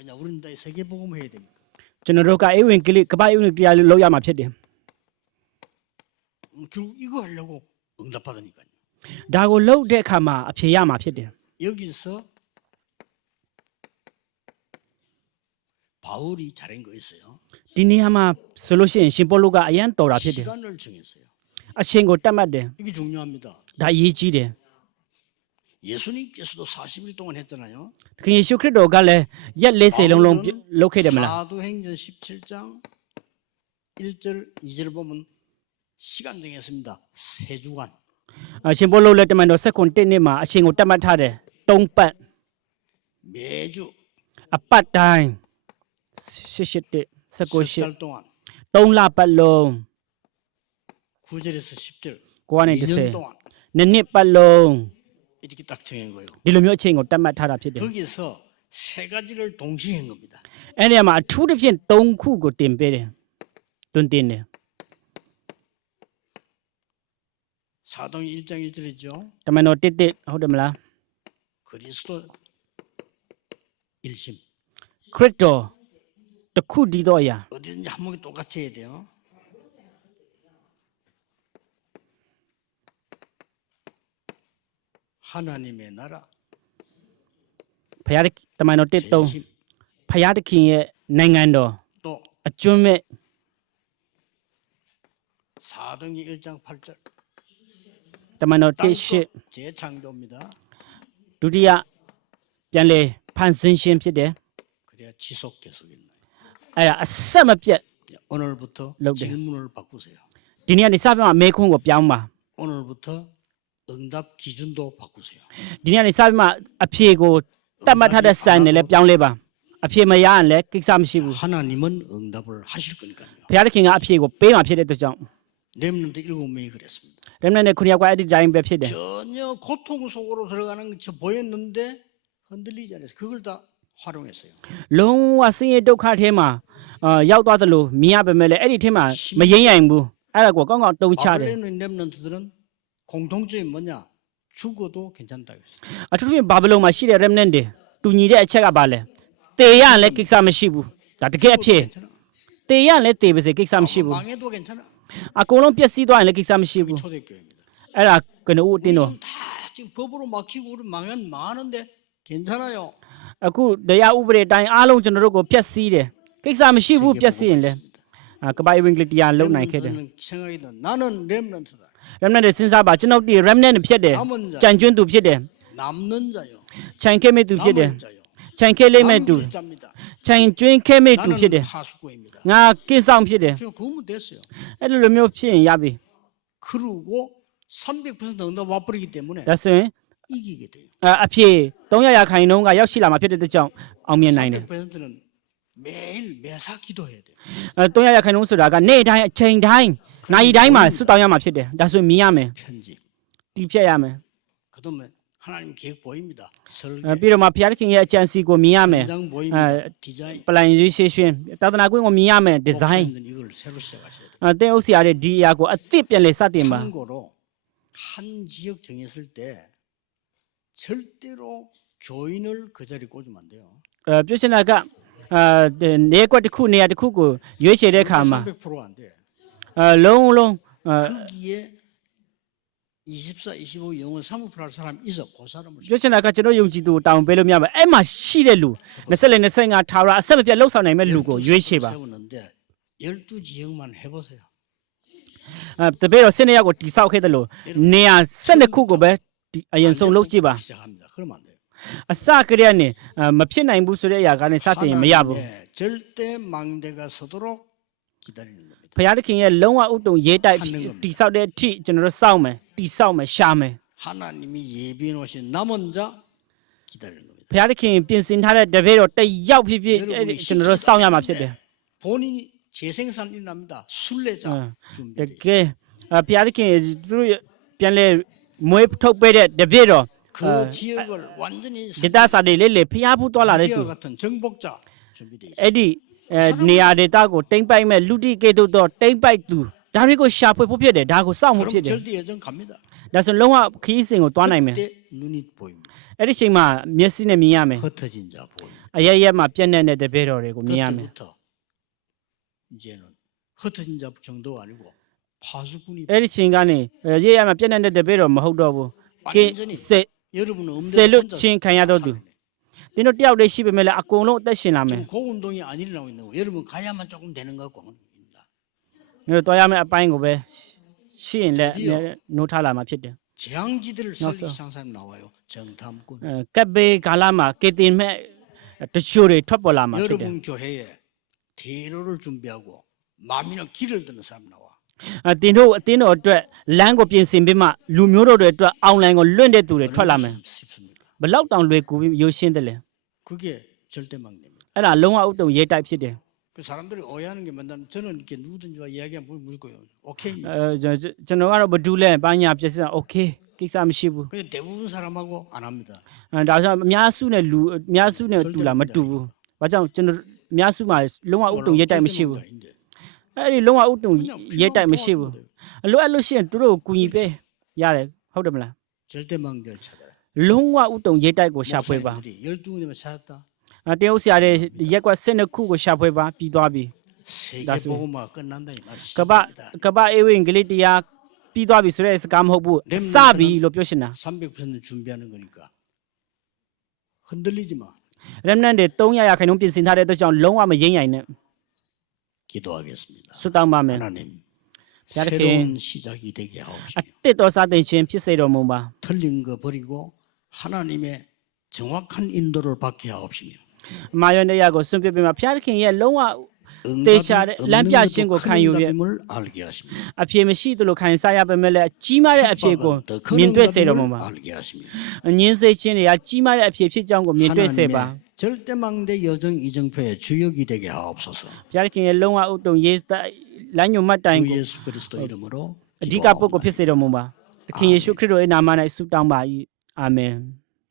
왜냐 우리는 다 세계 복음 해야 되니까. ကျွန်တော်တို့ကအေဝင်ကလေးကပအေဝင်တရားလို့လောက်ရမှာဖြစ်တယ် 결국 이거 하려고 응답받으니까요. ဒါကိုလှုပ်တဲ့အခါမှာအဖြေရမှာဖြစ်တယ် 여기서 바울이 잘한 거 있어요. ဒီနေရာမှာဆိုလို့ရှိရင်ရှင်ပေါလုကအရန်တော်တာဖြစ်တယ် 시간을 정했어요. အချိန်ကိုတတ်မှတ်တယ် 이게 중요합니다. ဒါအရေးကြီးတယ် 예수님께서도 40일 동안 했잖아요. ခင်ယေရှုခရစ်တော်ကလည်းရက်40လုံးလုပ်ခဲ့တယ်မလား 사도행전 17장 1절 2절 보면 시간 정했습니다. 3주간. ရှင်ပေါလုလည်းတမန်တော်7နှစ်မှာအချိန်ကိုတတ်မှတ်ထားတယ်3ပတ် 매주 အပတ်တိုင်း88 석 달 동안 3လပတ်လုံး 9절에서 10절 ကိုကနေ 2년 30 동안 နှစ်ပတ်လုံး 이렇게 딱 정한 거예요. ဒီလိုမျိုးအချိန်ကိုတတ်မှတ်ထားတာဖြစ်တယ် 거기서 세 가지를 동시에 한 겁니다. အဲ့ဒီမှာအထူးသဖြင့်3ခုကိုတင်ပေးတယ်တွင်တင်တယ် 사도행 1장 1절이죠. တမန်တော်1ဟုတ်တယ်မလား 그리스도 일심. ခရစ်တော်တစ်ခုတည်သောအရာ 어디든지 한 목이 똑같이 해야 돼요. 하나님의 나라 ဖခင်တမန်တော်1 3 재심 ဖခင်တခင်ရဲ့နိုင်ငံတော် 또 အကျွမ်းမဲ့ 사도행 1장 8절 တမန်တော်1 땅도 8 재창조입니다. ဒုတိယပြန်လေဖန်ဆင်းခြင်းဖြစ်တယ် 그래야 지속 계속입니다. အဲ့ဒါအဆက်မပြတ် 오늘부터 럭데. 질문을 바꾸세요. ဒီနေ့ကနေစပြီးမှမေခွန်းကိုပြောင်းပါ 오늘부터 응답 기준도 바꾸세요. ဒီနေ့ကနေစပြီးမှအဖြေကိုတတ်မှတ်ထားတဲ့စံနဲ့လည်းပြောင်းလဲပါအဖြေမရရင်လည်းကိစ္စမရှိဘူး 하나님은 응답을 하실 거니까요. ဘုရားသခင်ကအဖြေကိုပေးမှာဖြစ်တဲ့အတွက်ကြောင့် 렘넌트 7명이 그랬습니다. ရမနဲ့ခုနှစ်ယောက်ကအဲ့ဒီတိုင်းပဲဖြစ်တယ် 전혀 고통 속으로 들어가는 저 보였는데 흔들리지 않았어요. 그걸 다 활용했어요. လုံးဝဆင်းရဲဒုက္ခထဲမှာရောက်သွားသလိုမြင်ရပေမဲ့လည်းအဲ့ဒီထဲမှာမရင်ရိုင်ဘူးအဲ့ဒါကိုကောင်းကောင်းတုံးချတယ် 바벨론의 렘넌트들은 공통점이 뭐냐? 죽어도 괜찮다고 했어요. အထူးသဖြင့်ဘာဘလုံမှာရှိတဲ့ remnant တွေတူညီတဲ့အချက်ကဘာလဲတေရရင်လည်းကိစ္စမရှိဘူးဒါတကယ်အဖြစ် 괜찮아. တေရရင်လည်းတေပါစေကိစ္စမရှိဘူး 망해도 괜찮아. အကုန်လုံးပျက်စီးသွားရင်လည်းကိစ္စမရှိဘူး 초대교회입니다. အဲ့ဒါကနဦးအတင်းတော့ 지금 다 지금 법으로 막히고 우리 망하는데 괜찮아요. အခုတရားဥပဒေအတိုင်းအားလုံးကျွန်တော်တို့ကိုပျက်စီးတယ်ကိစ္စမရှိဘူးပျက်စီးရင်လည်းကပိုင်ဝင်ကလေးတရားလုံနိုင်ခဲ့တယ် 렘넌트는 생각이다. 나는 렘넌트다. remnant တွေစဉ်းစားပါကျွန်တော်ဒီ remnant တွေဖြစ်တယ်ကြံကျွန်းသူဖြစ်တယ် 남는 자요. ခြံခဲမဲ့သူဖြစ်တယ် 남을 자요. ခြံခဲလိမ့်မဲ့သူ 남길 자입니다. ခြံကျွင်းခဲမဲ့သူဖြစ် 나는 တယ် 파수꾼입니다. ငါကင်းဆောင်ဖြစ်တယ် 지금 그거면 됐어요. အဲ့လိုမျိုးဖြစ်ရင်ရပြီ 그러고 300% 응답 와버리기 때문에 ဒါဆိုရင် 이기게 돼요. အဖြေ300ရာခိုင်နှုန်းကရောက်ရှိလာမှာဖြစ်တဲ့အတွက်ကြောင့်အောင်မြင်နိုင်တယ် 300%는 매일 매사 기도해야 돼요. 300ရာခိုင်နှုန်းဆိုတာကနေ့တိုင်းအချိန်တိုင်းနိုင်တိုင်းမှာစွတ်တောင်းရမှာဖြစ်တယ်ဒါဆိုရင်မြင်ရမယ် 편집. တီးဖြတ်ရမယ် 그다음에 하나님 계획 보입니다. 설계, ပြီးတော့မှဘုရားသခင်ရဲ့အကြံစီကိုမြင်ရမယ် 현장 보입니다. 디자인. ပလန်ရွေးရှေ့ရှင်သာသနာကွင်းကိုမြင်ရမယ်ဒီဇိုင်း 목사님들은 이걸 새로 시작하셔야 돼요. တင်းဥစ္စာရတဲ့ဒီအရာကိုအသစ်ပြန်လေစတင်ပါ 참고로 한 지역 정했을 때 절대로 교인을 그 자리에 꽂으면 안 돼요. ပြောချင်တာကနေကွက်တစ်ခုနေရာတစ်ခုကိုရွေးချယ်တဲ့အခါမှာ 300%안 돼. လုံးလုံး 거기에 24, 25 영혼 사모할 사람 있어. 그 사람을 ပြောချင်တာကကျွန်တော်ယုံကြည်သူတောင်းပေးလို့မရပါအဲ့မှာရှိတဲ့လူ24 25ထာဝရအဆက်မပြတ်လှုပ်ဆောင်နိုင်မဲ့လူကိုရွေးချယ်ပါ 세웠는데 12지역만 해보세요. တပည့်တော်12ယောက်ကိုတိဆောက်ခဲ့တယ်လို့နေရာ12ခုကိုပဲအရင်ဆုံးလုပ်ကြည့်ပါ 시작합니다. 그러면 안 돼요. အစကတည်းကနေမဖြစ်နိုင်ဘူးဆိုတဲ့အရာကနေစတင်ရင်မရဘူး 하나님의 절대 망대가 서도록 기다리는 겁니다. ဘုရားသခင်ရဲ့လုံးဝဥတုံရေးတိုက်တိဆောက်တဲ့အထိကျွန်တော်တို့စောင့်မယ်တိဆောက်မယ်ရှာမယ် 하나님이 예비해 놓으신 남은 자 기다리는 겁니다. ဘုရားသခင်ပြင်ဆင်ထားတဲ့တပည့်တော်တစ်ယောက်ဖြစ်ဖြစ်ကျွန်တော်တို့စောင့်ရမှာဖြစ်တယ် 본인이 재생산이 납니다. 순례자 တ 준비돼 ကယ်ဘုရားသခင်သူတို့ပြန်လဲမွေးထုတ်ပေးတဲ့တပည့်တော် 그 지역을 완전히 ဒေတာစာတွေလေးလေဖျားဖူးသွားလာတဲ့သူ 기와 같은 정복자 준비돼 있어요. အဲ့ဒီနေရာဒေတာကိုတိမ့်ပိုက်မဲ့လူတိကေတုတော့တိမ့်ပိုက်သူဒါတွေကိုရှာဖွေဖို့ဖြစ်တယ်ဒါကိုစောင့်ဖို့ 그럼 ဖြစ်တယ် 절대 예정 갑니다. ဒါဆိုလုံးဝခီးစဉ်ကိုတွားနိုင်မယ် 그때 눈이 보입니다. အဲ့ဒီချိန်မှာမျက်စိနဲ့မြင်ရမယ် 흩어진 자 보입니다. အရရက်မှာပြက်နေတဲ့တပည့်တော်တွေကိုမြင်ရမယ် 그때부터 이제는 흩어진 자 정도 아니고 파수꾼이 အဲ့ဒီချိန်ကနေရရက်မှာပြက်နေတဲ့တပည့်တော်မဟုတ်တော့ဘူးကင်းစစ် 여러분은 ဆယ် 없는 လွတ်ချင်းခံရတော့သူတင်းတို့တယောက်တည်းရှိပေမဲ့လည်းအကုန်လုံးအသက်ရှင်လာမယ် 지금 그 운동이 안 일어나고 있는 거 여러분 가야만 조금 되는 것 같고 있습니다. ငါတို့တွားရမယ့်အပိုင်းကိုပဲရှိရင်လည်းနိုးထားလာမှာဖြစ်တယ် 재앙지대를 설리 이상 사람 나와요. 정탐꾼. ကပ်ဘေးကာလမှာကေတင်မဲ့တချို့တွေထွက်ပေါ်လာမှာဖြစ်တယ် 여러분 교회에 대로를 준비하고 마음이나 길을 드는 사람 나와. တင်းတို့အတင်းတော်အတွက်လမ်းကိုပြင်ဆင်ပြီးမှလူမျိုးတို့တွေအတွက်အောင်လန်ကိုလွင့်တဲ့သူတွေထွက်လာမယ် 쉽습니까? ဘလောက်တောင်လွယ်ကူပြီးရိုးရှင်းတယ်လဲ 그게 절대망대입니다. အဲ့ဒါလုံးဝဥတုံရေးတိုက်ဖြစ်တယ် 그 사람들이 오해하는 게 뭐냐면 저는 이렇게 누구든지 이야기하면 뭘 물고요. 오케이. ကျွန်တော်ကတော့ဘဒူးလဲပညာပြည့်စံโอเคကိစ္စမရှိဘူး 근데 대부분 사람하고 안 합니다. ဒါဆိုအများစုနဲ့လူအများစုနဲ့တူလာမတူဘူးဘာကြောင့်ကျွန်တော်အများစုမှာလုံးဝဥတုံရေးတိုက်မရှိဘူး 절대망대인데. အဲ့ဒီလုံးဝဥတုံရေးတိုက်မရှိဘူးအလိုအပ်လို့ရှိရင်သူတို့ကိုကူညီပေးရတယ်ဟုတ်တယ်မလား 절대망대를 찾아라. လုံးဝဥတုံရေးတိုက်ကိုရှာဖွေပါ 목사님들이 12군데만 찾았다. တရုတ်ဆရာတွေရက်ကွက်12ခုကိုရှာဖွေပါပြီးသွားပြီ 세계 보고만 끝난다 이 말이 ကပကပအေဝင်္ဂလိပ်တရားပြီးသွားပြီဆိုတဲ့စကားမဟုတ်ဘူးစပြီလို့ပြောရှင်တာ 300% 준비하는 거니까 흔들리지 마. ရမနန်တွေ300%ခိုင်နှုန်းပြင်ဆင်ထားတဲ့အတွက်ကြောင့်လုံးဝမရင်းရိုင်နဲ့ 기도하겠습니다. ဆွတောင်းပါမယ် 하나님 이렇게 새로운 시작이 되게 အ 하옵시며 တစ်တော်စတင်ခြင်းဖြစ်စေတော်မူပါ 틀린 거 버리고 하나님의 정확한 인도를 받게 하옵시며 မာယောနေရကိုဆွန့်ပစ်ပေးမှာဖျားသခင်ရဲ့လုံးဝ 응답이 람피아 없는 것도 신고 큰 간유에 응답임을 알게 하시며 အဖြေမရှိသလိုခံစားရပေမဲ့လည်းကြီးမားတဲ့အဖြေကို 더 큰 မြင်တွေ့စေတော်မူ 응답임을 ပါ 알게 하시며 ညင်းစေခြင်းတွေကကြီးမားတဲ့အဖြေဖြစ်ကြောင်းကိုမြင်တွေ့စေပါ 하나님의 절대망대 여정 이정표의 주역이 되게 하옵소서. ဖျားသခင်ရဲ့လုံးဝဥတုံရေးလမ်းညွှန်မှတ်တိုင် 주 ကို 예수 그리스도 이름으로 အဓိကပုဂ္ဂိုလ်ဖြစ်စေတော်မူပါသခင်ယေရှုခရစ်တော်ရဲ့နာမ၌ဆုတောင်းပါ၏အာမင်